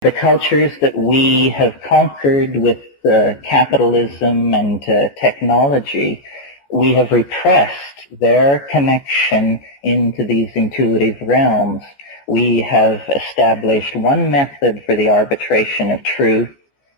The cultures that we have conquered with capitalism and technology, we have repressed their connection into these intuitive realms. We have established one method for the arbitration of truth,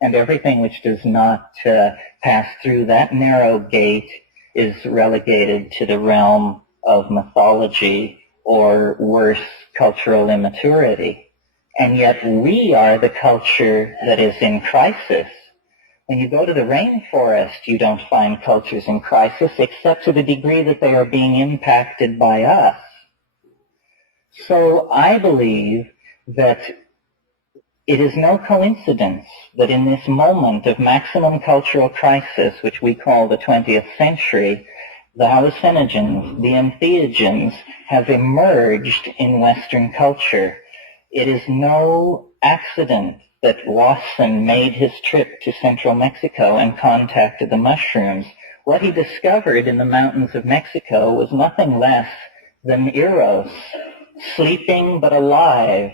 and everything which does not pass through that narrow gate is relegated to the realm of mythology or worse, cultural immaturity. And yet we are the culture that is in crisis. When you go to the rainforest, you don't find cultures in crisis except to the degree that they are being impacted by us. So I believe that it is no coincidence that in this moment of maximum cultural crisis, which we call the 20th century, the hallucinogens, the entheogens, have emerged in Western culture. It is no accident that Wasson made his trip to central Mexico and contacted the mushrooms. What he discovered in the mountains of Mexico was nothing less than Eros, sleeping but alive,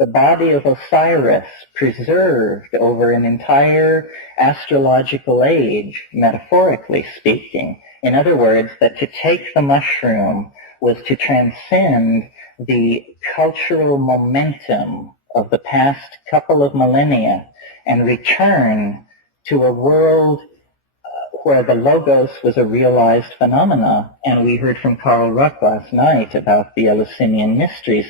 the body of Osiris preserved over an entire astrological age, metaphorically speaking. In other words, that to take the mushroom was to transcend the cultural momentum of the past couple of millennia and return to a world where the logos was a realized phenomena. And we heard from Carl Ruck last night about the Eleusinian mysteries.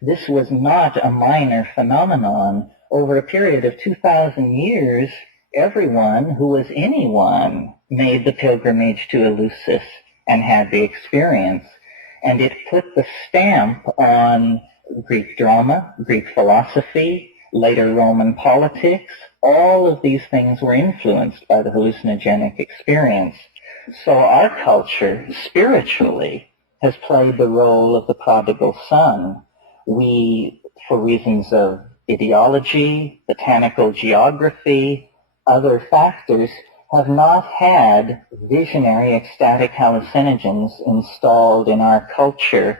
This was not a minor phenomenon. Over a period of 2,000 years, everyone who was anyone made the pilgrimage to Eleusis and had the experience. And it put the stamp on Greek drama, Greek philosophy, later Roman politics. All of these things were influenced by the hallucinogenic experience. So our culture, spiritually, has played the role of the prodigal son. We, for reasons of ideology, botanical geography, other factors, have not had visionary ecstatic hallucinogens installed in our culture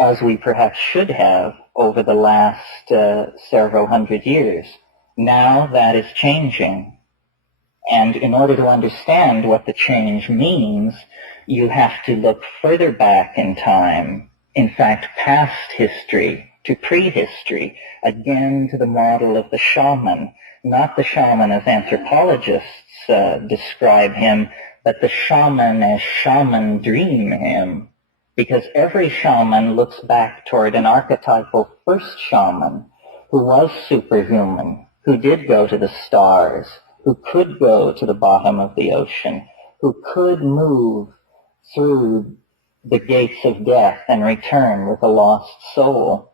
as we perhaps should have over the last several hundred years. Now that is changing. And in order to understand what the change means, you have to look further back in time, in fact, past history to prehistory, again to the model of the shaman. Not the shaman as anthropologists describe him, but the shaman as shaman dream him. Because every shaman looks back toward an archetypal first shaman who was superhuman, who did go to the stars, who could go to the bottom of the ocean, who could move through the gates of death and return with a lost soul.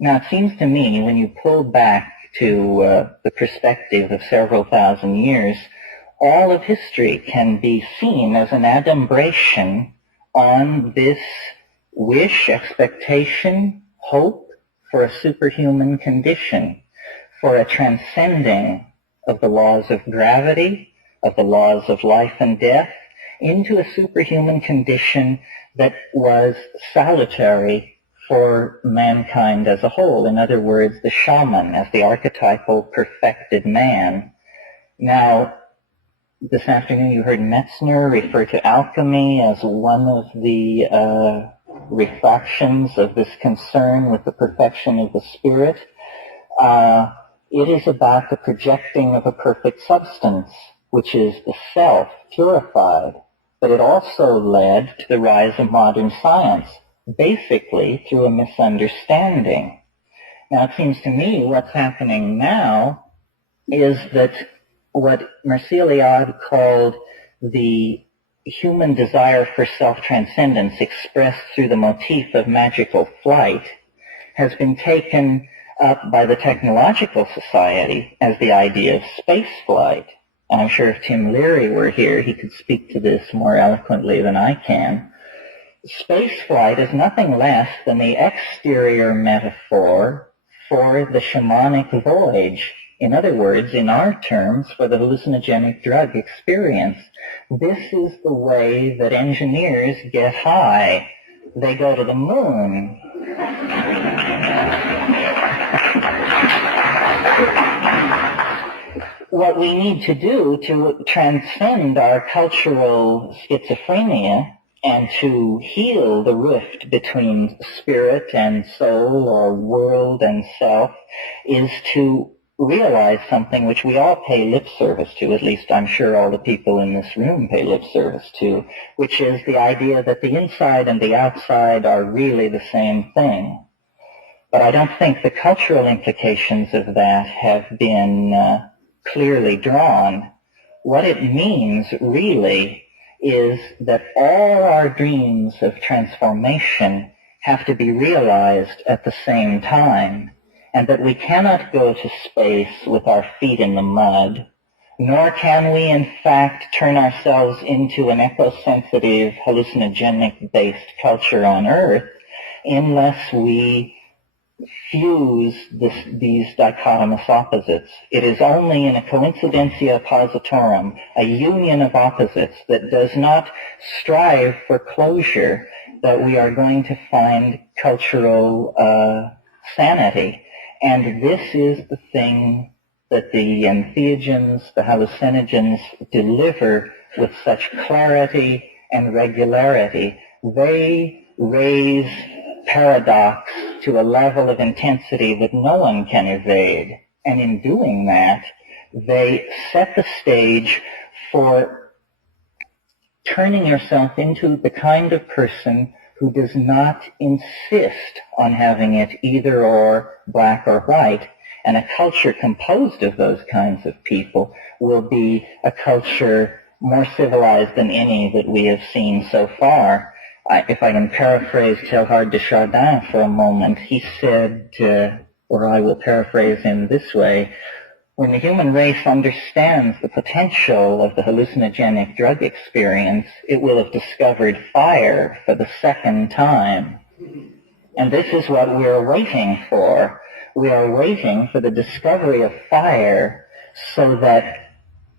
Now, it seems to me, when you pull back to the perspective of several thousand years, all of history can be seen as an adumbration on this wish, expectation, hope for a superhuman condition, for a transcending of the laws of gravity, of the laws of life and death, into a superhuman condition that was salutary for mankind as a whole. In other words, the shaman as the archetypal perfected man. Now, this afternoon you heard Metzner refer to alchemy as one of the refractions of this concern with the perfection of the spirit. It is about the projecting of a perfect substance, which is the self purified. But it also led to the rise of modern science, basically through a misunderstanding. Now, it seems to me what's happening now is that what Mircea called the human desire for self-transcendence expressed through the motif of magical flight has been taken up by the technological society as the idea of space flight. And I'm sure if Tim Leary were here, he could speak to this more eloquently than I can. Space flight is nothing less than the exterior metaphor for the shamanic voyage. In other words, in our terms, for the hallucinogenic drug experience. This is the way that engineers get high. they go to the moon. What we need to do to transcend our cultural schizophrenia and to heal the rift between spirit and soul, or world and self, is to realize something which we all pay lip service to, at least I'm sure all the people in this room pay lip service to, which is the idea that the inside and the outside are really the same thing. But I don't think the cultural implications of that have been clearly drawn. What it means really is that all our dreams of transformation have to be realized at the same time, and that we cannot go to space with our feet in the mud, nor can we in fact turn ourselves into an eco-sensitive, hallucinogenic-based culture on Earth unless we fuse these dichotomous opposites. It is only in a coincidentia oppositorum, a union of opposites that does not strive for closure, that we are going to find cultural sanity. And this is the thing that the entheogens, the hallucinogens, deliver with such clarity and regularity. They raise paradox to a level of intensity that no one can evade. And in doing that, they set the stage for turning yourself into the kind of person who does not insist on having it either or, black or white. And a culture composed of those kinds of people will be a culture more civilized than any that we have seen so far. If I can paraphrase Teilhard de Chardin for a moment, he said, or I will paraphrase him this way, when the human race understands the potential of the hallucinogenic drug experience, it will have discovered fire for the second time. And this is what we're waiting for. We are waiting for the discovery of fire so that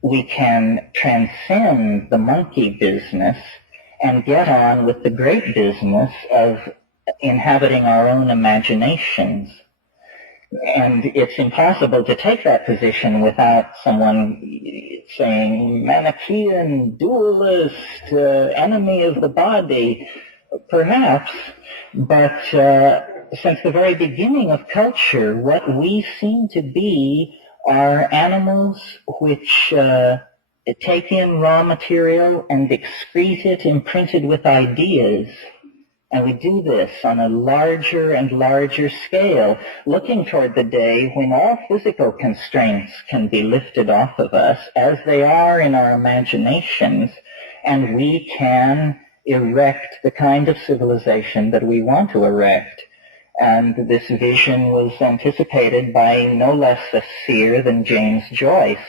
we can transcend the monkey business and get on with the great business of inhabiting our own imaginations. And it's impossible to take that position without someone saying, Manichaean, dualist, enemy of the body, perhaps. But since the very beginning of culture, what we seem to be are animals which take in raw material and excrete it imprinted with ideas. And we do this on a larger and larger scale, looking toward the day when all physical constraints can be lifted off of us, as they are in our imaginations, and we can erect the kind of civilization that we want to erect. And this vision was anticipated by no less a seer than James Joyce,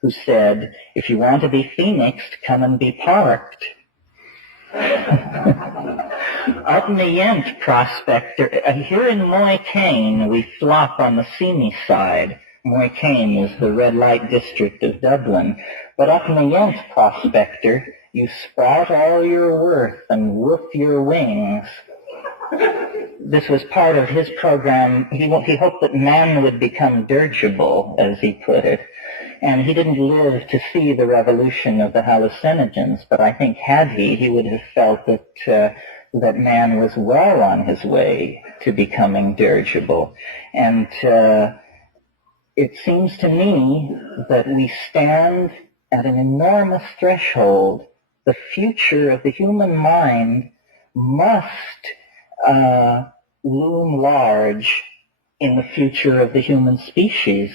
who said, if you want to be phoenixed, come and be parked. Up in the Yent Prospector, here in Moycane, we flop on the seamy side. Moycane is the red light district of Dublin. But up in the Yent Prospector, you sprout all your worth and woof your wings. This was part of his program. He hoped that man would become dirigible, as he put it. And he didn't live to see the revolution of the hallucinogens, but I think had he would have felt that man was well on his way to becoming dirigible. And it seems to me that we stand at an enormous threshold. The future of the human mind must loom large in the future of the human species.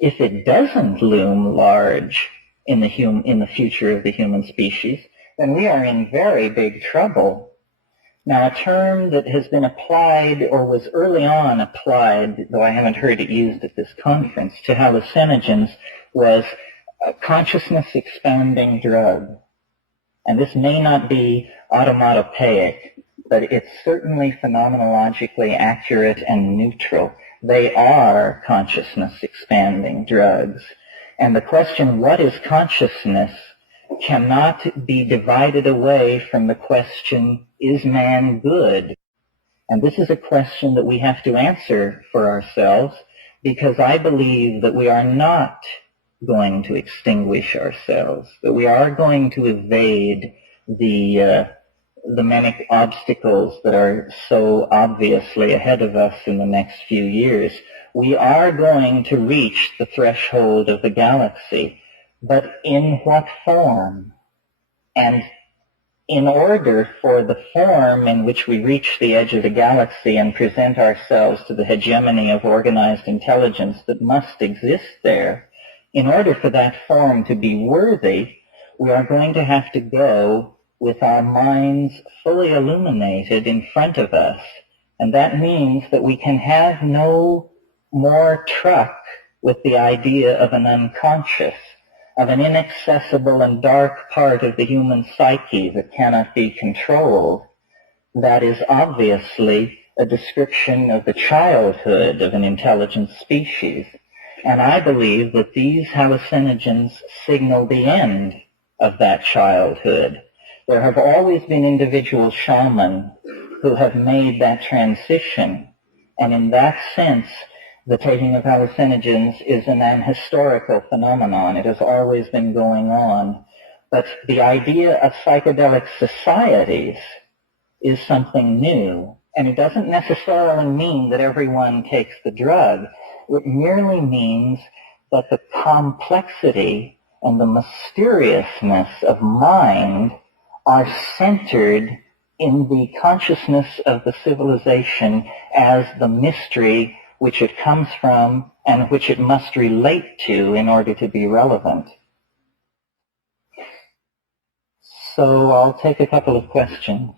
If it doesn't loom large in the future of the human species, then we are in very big trouble. Now, a term that has been applied, or was early on applied, though I haven't heard it used at this conference, to hallucinogens, was a consciousness-expanding drug. And this may not be automatopoeic, but it's certainly phenomenologically accurate and neutral. They are consciousness-expanding drugs. And the question, what is consciousness, cannot be divided away from the question, is man good? And this is a question that we have to answer for ourselves, because I believe that we are not going to extinguish ourselves, that we are going to evade the many obstacles that are so obviously ahead of us in the next few years. We are going to reach the threshold of the galaxy, but in what form? And in order for the form in which we reach the edge of the galaxy and present ourselves to the hegemony of organized intelligence that must exist there, in order for that form to be worthy, we are going to have to go with our minds fully illuminated in front of us. And that means that we can have no more truck with the idea of an unconscious, of an inaccessible and dark part of the human psyche that cannot be controlled. That is obviously a description of the childhood of an intelligent species. And I believe that these hallucinogens signal the end of that childhood. There have always been individual shamans who have made that transition. And in that sense, the taking of hallucinogens is an historical phenomenon. It has always been going on. But the idea of psychedelic societies is something new. And it doesn't necessarily mean that everyone takes the drug. It merely means that the complexity and the mysteriousness of mind are centered in the consciousness of the civilization as the mystery which it comes from and which it must relate to in order to be relevant. So I'll take a couple of questions.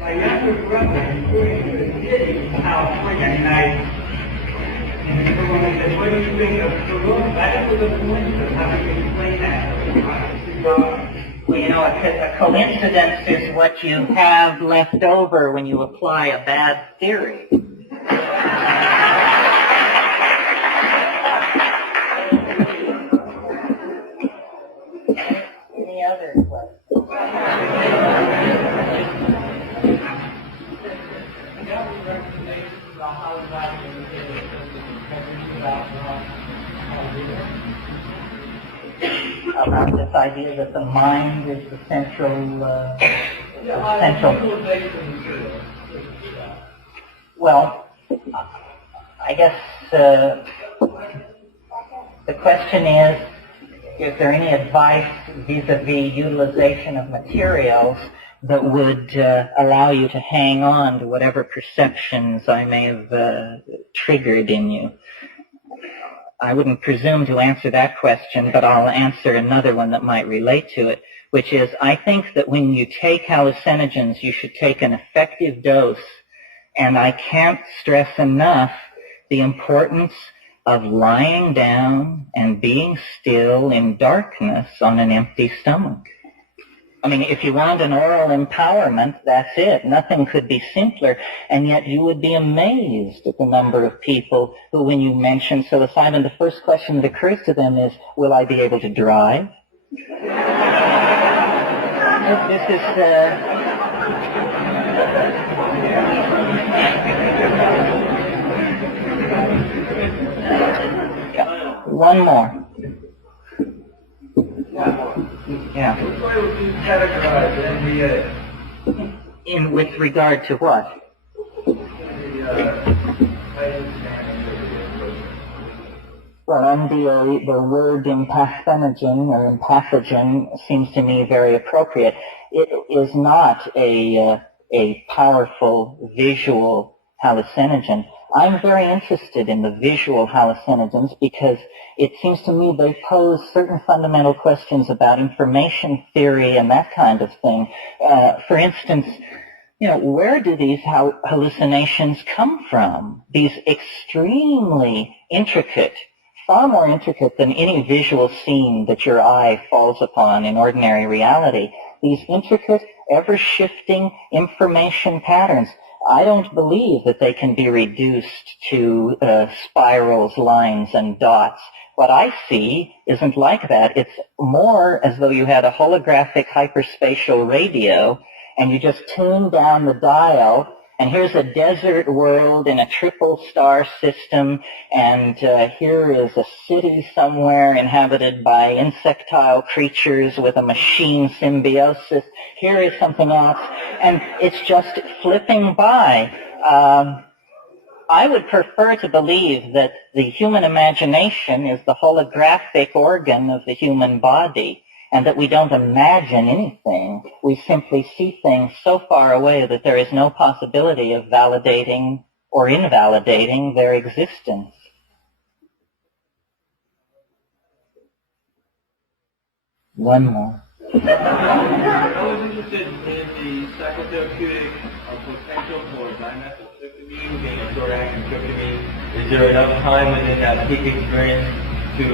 My younger brother, including the city in California, and what do you think of Peru? That was a coincidence. How do you explain that? Well, you know, a coincidence is what you have left over when you apply a bad theory. Any other questions? About this idea that the mind is the central. Well, I guess the question is there any advice vis-a-vis utilization of materials that would allow you to hang on to whatever perceptions I may have triggered in you? I wouldn't presume to answer that question, but I'll answer another one that might relate to it, which is I think that when you take hallucinogens, you should take an effective dose, and I can't stress enough the importance of lying down and being still in darkness on an empty stomach. I mean, if you want an oral empowerment, that's it. Nothing could be simpler. And yet you would be amazed at the number of people who, when you mention psilocybin, the first question that occurs to them is, will I be able to drive? This is... One more. Yeah. Which way would you categorize NDA? In with regard to what? Well, NDA, the word empathenogen or empathogen seems to me very appropriate. It is not a powerful visual hallucinogen. I'm very interested in the visual hallucinogens because it seems to me they pose certain fundamental questions about information theory and that kind of thing. For instance, where do these hallucinations come from? These extremely intricate, far more intricate than any visual scene that your eye falls upon in ordinary reality. These intricate, ever-shifting information patterns. I don't believe that they can be reduced to spirals, lines, and dots. What I see isn't like that. It's more as though you had a holographic hyperspatial radio and you just tune down the dial, and here's a desert world in a triple star system, and here is a city somewhere inhabited by insectile creatures with a machine symbiosis. Here is something else, and it's just flipping by. I would prefer to believe that the human imagination is the holographic organ of the human body, and that we don't imagine anything. We simply see things so far away that there is no possibility of validating or invalidating their existence. One more. I was interested in the psychotherapeutic potential for dimethyltryptamine being a short-acting tryptamine. Is there enough time within that peak experience to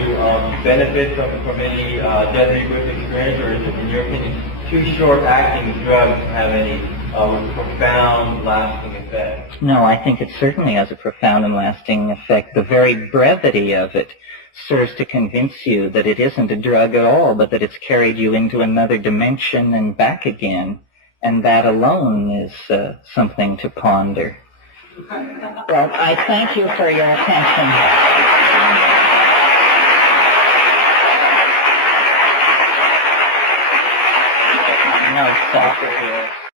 benefit from any death-rebirth experience, or is it, in your opinion, too short-acting drugs have any profound, lasting effect? No, I think it certainly has a profound and lasting effect. The very brevity of it serves to convince you that it isn't a drug at all, but that it's carried you into another dimension and back again. And that alone is something to ponder. Well, I thank you for your attention. No, stop it here.